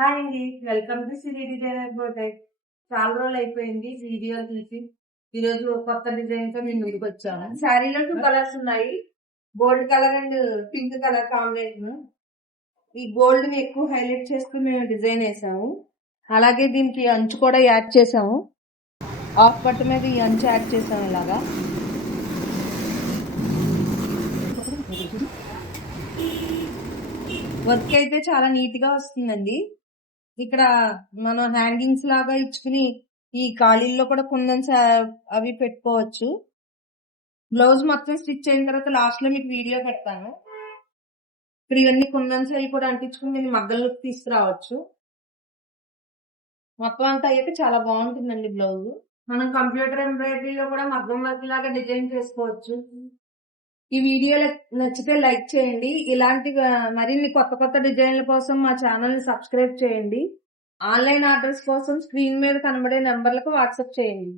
Hi అండి, welcome to Siri designer బోటెక్. చాలా రోజులు అయిపోయింది వీడియో తీసి. ఈ రోజు కొత్త డిజైన్ తో నేను ముందుకు వచ్చాను. శారీలో 2 కలర్స్ ఉన్నాయి, gold colour and pink colour combination. ఈ గోల్డ్ ని ఎక్కువ హైలైట్ చేస్తూ మేము డిజైన్ వేసాము. అలాగే దీనికి అంచు కూడా యాడ్ చేసాము. ఆఫ్ పట్టు మీద ఈ అంచు యాడ్ చేసాము. ఇలాగా వర్క్ అయితే చాలా నీట్ గా వస్తుందండి. ఇక్కడ మనం హ్యాంగింగ్స్ లాగా ఇచ్చుకుని ఈ ఖాళీల్లో కూడా కుందన్స్ అవి పెట్టుకోవచ్చు. బ్లౌజ్ మొత్తం స్టిచ్ అయిన తర్వాత లాస్ట్ లో మీకు వీడియో పెడతాను. ఇక్కడ ఇవన్నీ కుందన్స్ అవి కూడా అంటించుకుని దీన్ని మగ్గల్లోకి తీసుకురావచ్చు. మొత్తం అంతా అయ్యాక చాలా బాగుంటుందండి బ్లౌజ్. మనం కంప్యూటర్ ఎంబ్రాయిడరీలో కూడా మగ్గం వర్క్ లాగా డిజైన్ చేసుకోవచ్చు. ఈ వీడియో నచ్చితే లైక్ చేయండి. ఇలాంటి మరిన్ని కొత్త కొత్త డిజైన్ల కోసం మా ఛానల్ ని సబ్స్క్రైబ్ చేయండి. ఆన్లైన్ ఆర్డర్స్ కోసం స్క్రీన్ మీద కనబడే నెంబర్లకు వాట్సాప్ చేయండి.